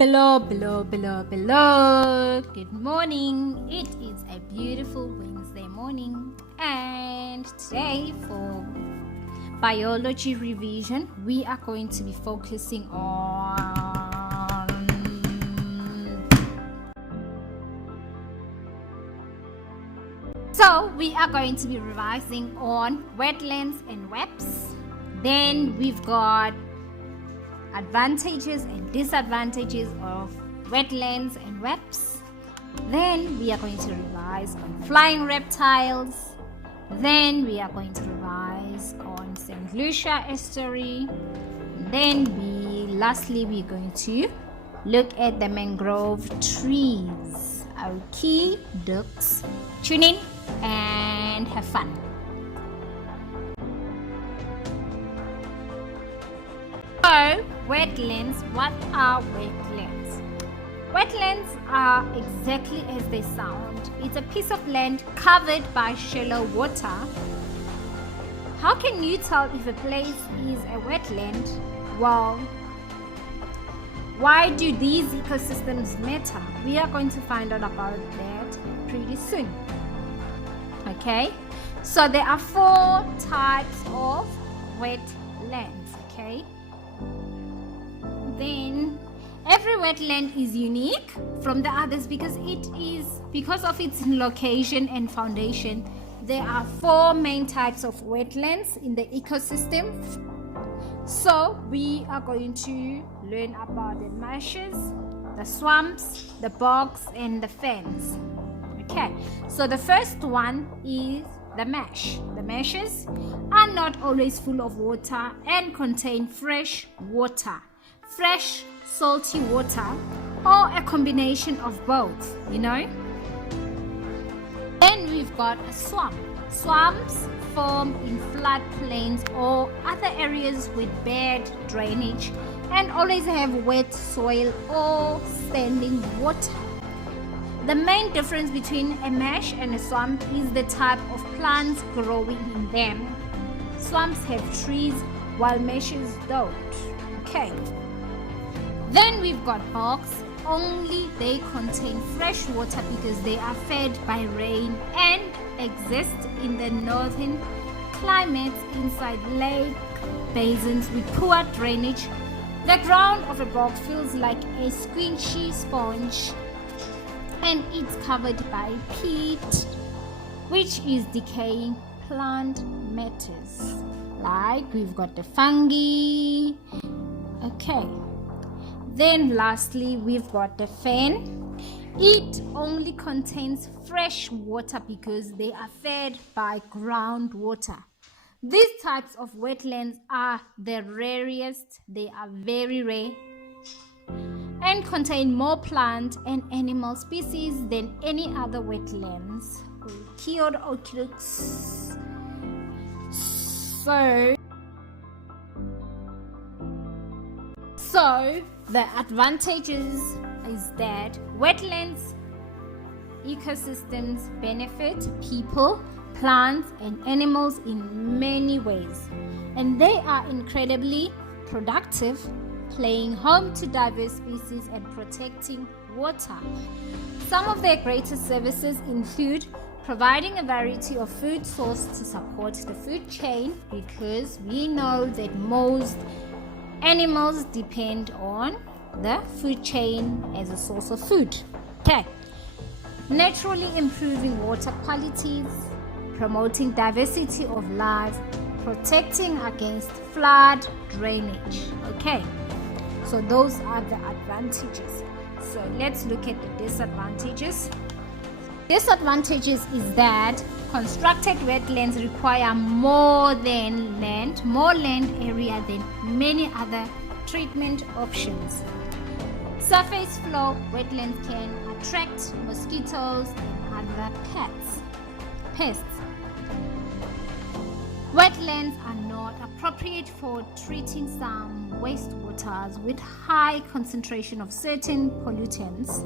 Hello. Good morning. It is a beautiful Wednesday morning, and today for biology revision, we are going to be focusing on we are going to be revising on wetlands and webs. Then we've got advantages and disadvantages of wetlands and webs. Then we are going to revise on flying reptiles. Then we are going to revise on St. Lucia estuary. Then lastly we're going to look at the mangrove trees. Okay, ducks, tune in and have fun. So, wetlands. What are wetlands? Wetlands are exactly as they sound. It's a piece of land covered by shallow water. How can you tell if a place is a wetland? Well, why do these ecosystems matter? We are going to find out about that pretty soon. Okay, so there are 4 types of wetlands. Okay, then every wetland is unique from the others because of its location and foundation. There are 4 main types of wetlands in the ecosystem. So we are going to learn about the marshes, the swamps, the bogs, and the fens. Okay, so the first one is the marsh. The marshes are not always full of water and contain fresh water, fresh salty water, or a combination of both, Then we've got a swamp. Swamps form in floodplains or other areas with bad drainage and always have wet soil or standing water. The main difference between a marsh and a swamp is the type of plants growing in them. Swamps have trees while marshes don't. Okay. Then we've got bogs. Only they contain fresh water because they are fed by rain and exist in the northern climates inside lake basins with poor drainage. The ground of a bog feels like a squishy sponge and it's covered by peat, which is decaying plant matters. Like we've got the fungi. Okay. Then lastly, we've got the fen. It only contains fresh water because they are fed by groundwater. These types of wetlands are the rarest. They are very rare and contain more plant and animal species than any other wetlands. So the advantages is that wetlands ecosystems benefit people, plants, and animals in many ways, and they are incredibly productive, playing home to diverse species and protecting water. Some of their greatest services include providing a variety of food sources to support the food chain, because we know that most animals depend on the food chain as a source of food. Okay. Naturally improving water qualities, promoting diversity of life, protecting against flood drainage. Okay, so those are the advantages. So let's look at the disadvantages. Disadvantages is that constructed wetlands require more land area than many other treatment options. Surface flow wetlands can attract mosquitoes and other pests. Wetlands are not appropriate for treating some wastewaters with high concentration of certain pollutants.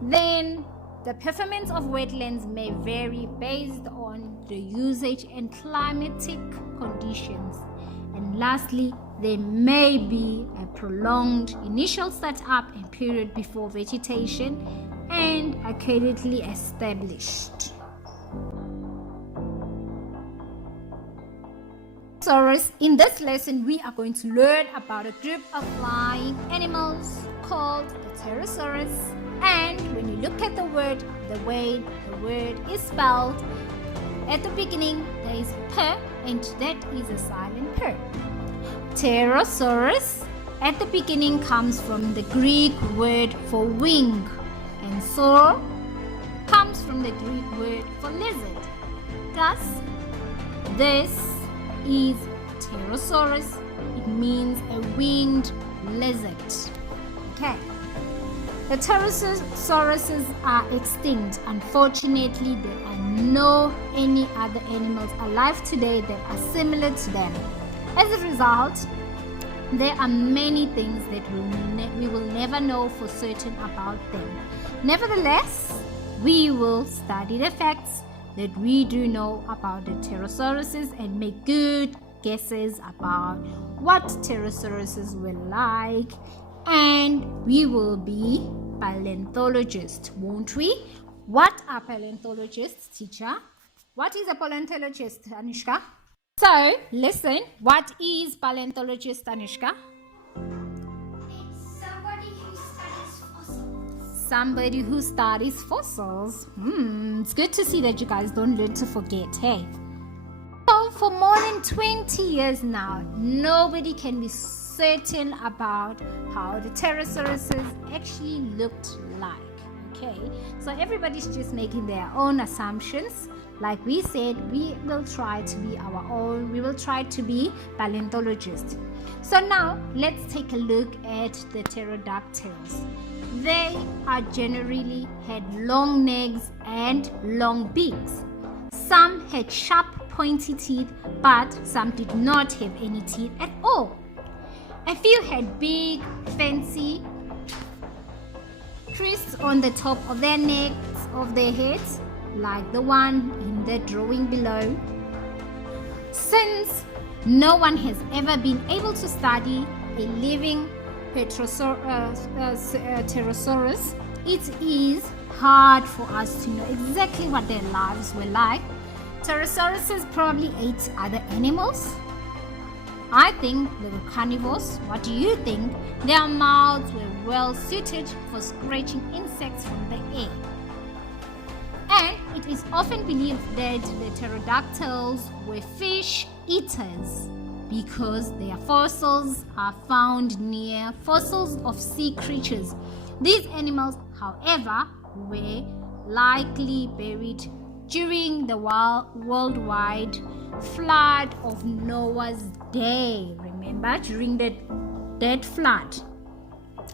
Then the performance of wetlands may vary based on the usage and climatic conditions. And lastly, there may be a prolonged initial setup and period before vegetation and accurately established. In this lesson, we are going to learn about a group of flying animals called the pterosaurs. And when you look at the word, the way the word is spelled, at the beginning there is P, and that is a silent P. Pterosaurus at the beginning comes from the Greek word for wing, and saur comes from the Greek word for lizard. Thus, this is pterosaurus. It means a winged lizard. Okay. The pterosauruses are extinct. Unfortunately, there are no any other animals alive today that are similar to them. As a result, there are many things that we will never know for certain about them. Nevertheless, we will study the facts that we do know about the pterosauruses and make good guesses about what pterosauruses were like, and we will be paleontologists, won't we? What are paleontologists, teacher? What is a paleontologist, Anushka? So, listen, what is paleontologist, Anushka? Somebody who studies fossils. It's good to see that you guys don't learn to forget, hey? So for more than 20 years now, nobody can be certain about how the pterosauruses actually looked like, okay? So everybody's just making their own assumptions. Like we said, we will try to be our own. We will try to be paleontologists. So now, let's take a look at the pterodactyls. They are generally had long necks and long beaks. Some had sharp, pointy teeth, but some did not have any teeth at all. A few had big, fancy crests on the top of their necks, of their heads, like the one in the drawing below. Since no one has ever been able to study a living pterosaurus, it is hard for us to know exactly what their lives were like. Pterosauruses probably ate other animals. I think they were carnivores. What do you think? Their mouths were well suited for scratching insects from the air. And it is often believed that the pterodactyls were fish eaters because their fossils are found near fossils of sea creatures. These animals, however, were likely buried during the worldwide flood of Noah's Day. Remember, during that flood,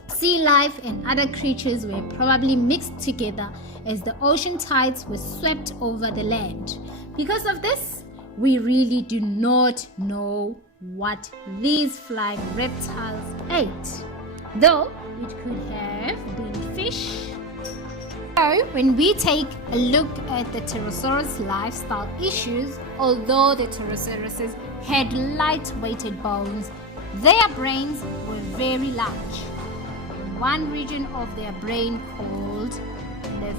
sea life and other creatures were probably mixed together as the ocean tides were swept over the land. Because of this, we really do not know what these flying reptiles ate, though it could have been fish. So, when we take a look at the pterosaurus lifestyle issues, although the pterosauruses had light-weighted bones, their brains were very large. One region of their brain called the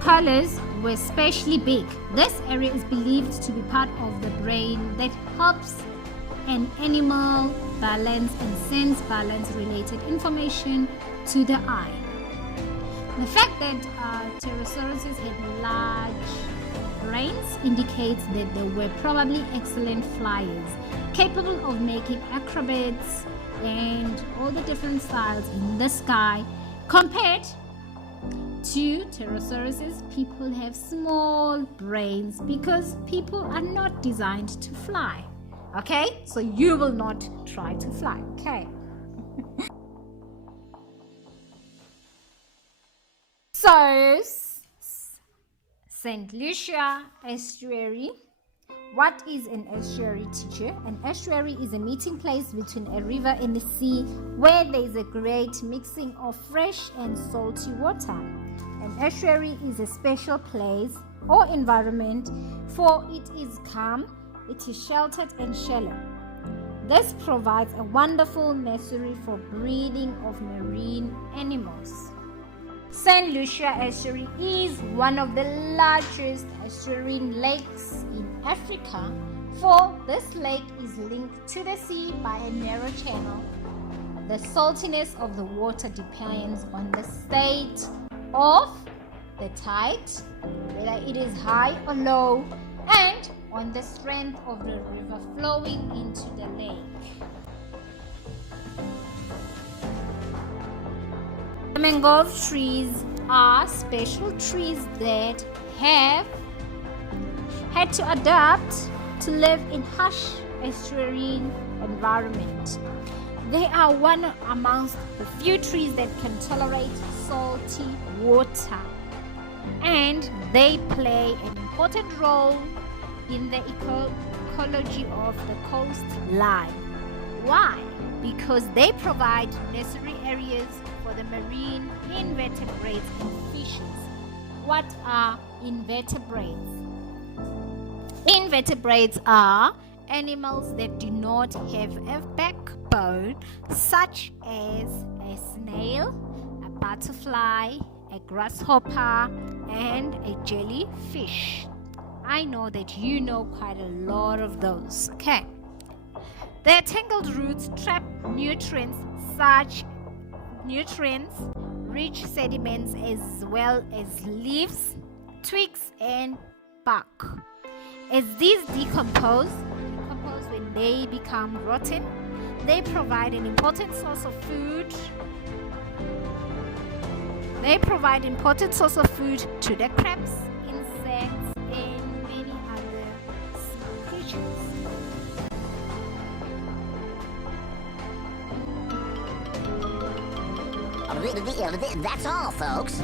colors were especially big. This area is believed to be part of the brain that helps an animal balance and sends balance related information to the eye. The fact that pterosauruses had large brains indicates that they were probably excellent flyers, capable of making acrobats and all the different styles in the sky. Compared to pterosauruses, people have small brains because people are not designed to fly. Okay, so you will not try to fly. Okay. So, St. Lucia estuary. What is an estuary, teacher? An estuary is a meeting place between a river and the sea where there is a great mixing of fresh and salty water. An estuary is a special place or environment, for it is calm it is sheltered and shallow. This provides a wonderful nursery for breeding of marine animals. St. Lucia Estuary is one of the largest estuarine lakes in Africa, for this lake is linked to the sea by a narrow channel. The saltiness of the water depends on the state of the tide, whether it is high or low, and on the strength of the river flowing into the lake. Mangrove trees are special trees that have had to adapt to live in harsh estuarine environment. They are one amongst the few trees that can tolerate salty water, and they play an important role in the ecology of the coastline. Why? Because they provide necessary areas for the marine invertebrates and fishes. What are invertebrates? Invertebrates are animals that do not have a backbone, such as a snail, a butterfly, a grasshopper, and a jellyfish. I know that you know quite a lot of those. Okay. Their tangled roots trap nutrient-rich sediments as well as leaves, twigs, and bark. As these decompose when they become rotten, they provide an important source of food. They provide important source of food to the crabs, insects, and many other creatures. That's all, folks.